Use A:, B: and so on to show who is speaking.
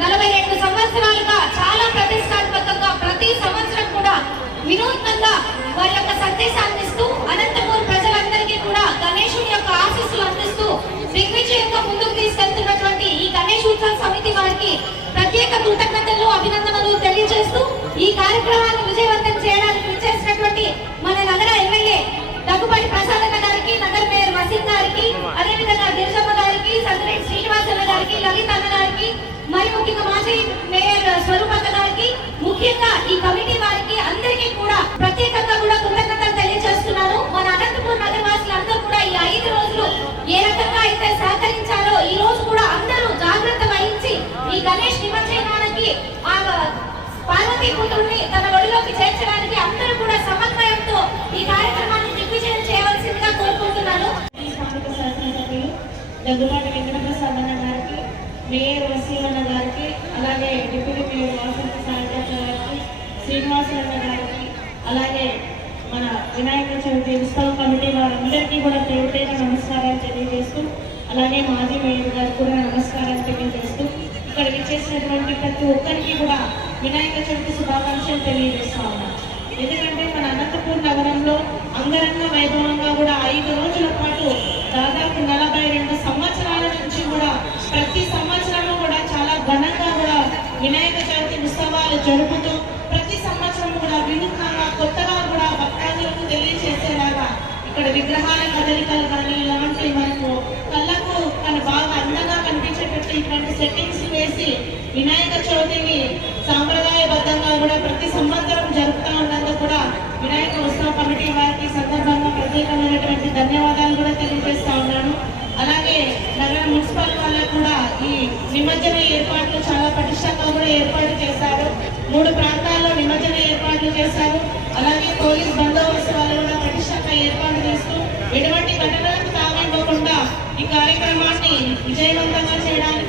A: నలభై రెండు సంవత్సరాలుగా చాలా ప్రతిష్టాత్మకంగా ప్రతి సంవత్సరం కూడా వినూత్నంగా వారి యొక్క సందేశాన్ని ఇస్తూ అనంతపూర్ ప్రజలందరికీ కూడా గణేశుని యొక్క ఆశీస్సులు అందిస్తూ దిగ్విజయంగా ముందుకు తీసుకెళ్తున్నటువంటి ఈ గణేష్ ఉత్సవ సమితి వారికి ప్రత్యేక కృతజ్ఞతలు అభినందనలు తెలియజేస్తూ ఈ కార్యక్రమాన్ని విజయవంతం చేయడానికి విచ్చేసినటువంటి మన నగర ఎమ్మెల్యే దగ్గుబాటి ప్రసాదన్న గారికి నగర మేయర్ వసీం గారికి అదేవిధంగా గిరిజమ్మ గారికి సంద్రెడ్డి శ్రీనివాసన్న గారికి లలిత అన్న మరి ముఖ్యంగా మాజీ మేయర్ స్వరూపన్న గారికి ముఖ్యంగా ఈ కమిటీ వారికి అందరికీ కూడా ప్రత్యేకంగా కూడా కృతజ్ఞతలు తెలియజేస్తున్నాను. మన అనంతపూర్ నగరవాసులు అందరూ కూడా ఈ ఐదు రోజులు ఏ రకంగా అయితే సహకరించారో ఈ రోజు కూడా అందరూ జాగ్రత్త వహించి ఈ గణేష్ నిమజ్జనానికి ఆ పార్వతీ కూతుర్ని తన ఒడిలోకి చేర్చడానికి అందరూ కూడా సమన్వయంతో ఈ కార్యక్రమాన్ని దిగ్విజయం చేయవలసిందిగా కోరుకుంటున్నాను.
B: దగ్గుబాటి వెంకటప్రసాద్ అన్న గారికి మేయర్ వసీమన్న గారికి అలాగే డిప్యూటీ మేయర్ వాసంత సాయిత్య గారికి శ్రీనివాసన్న గారికి అలాగే మన వినాయక చవితి ఉత్సవ కమిటీ వారందరికీ కూడా ప్రత్యేక నమస్కారాలు తెలియజేస్తూ అలాగే మాజీ మేయర్ గారికి కూడా నమస్కారాలు తెలియజేస్తూ ఇక్కడ విచ్చేసినటువంటి ప్రతి ఒక్కరికి కూడా వినాయక చవితి శుభాకాంక్షలు తెలియజేస్తా ఉన్నాం. ఎందుకంటే మన అనంతపూర్ నగరంలో అంగరంగ వైభవంగా కూడా ఐదు రోజుల పాటు దాదాపు నలభై రెండు సంవత్సరాల నుంచి కూడా ప్రతి సంవత్సరము కూడా చాలా ఘనంగా కూడా వినాయక చవితి ఉత్సవాలు జరుపుతూ ప్రతి సంవత్సరం కూడా వినూత్నంగా కొత్తగా కూడా భక్తాదులకు తెలియజేసేలాగా ఇక్కడ విగ్రహాల కదలికలు కానీ ఇలాంటి మనకు కళ్ళకు కానీ బాగా అందంగా కనిపించేటట్టు ఇటువంటి సెట్టింగ్స్ వేసి వినాయక చవితిని సాంప్రదాయబద్ధంగా కూడా ప్రతి సంవత్సరం జరుపుతా ఉన్నందుకు కూడా వినాయక ఉత్సవ కమిటీ వారికి ఈ సందర్భంగా ప్రత్యేకమైనటువంటి ధన్యవాదాలు కూడా తెలియజేస్తా ఉన్నాను అలాగే నగర మున్సిపల్ వాళ్ళకు కూడా ఈ నిమజ్జన ఏర్పాట్లు చాలా పటిష్టంగా కూడా ఏర్పాటు చేశారు మూడు ప్రాంతాల్లో నిమజ్జన ఏర్పాట్లు చేశారు అలాగే పోలీస్ బందోబస్తు వాళ్ళు కూడా పటిష్టంగా ఏర్పాటు చేస్తూ ఎటువంటి ఘటనలకు తావివ్వకుండా ఈ కార్యక్రమాన్ని విజయవంతంగా చేయడానికి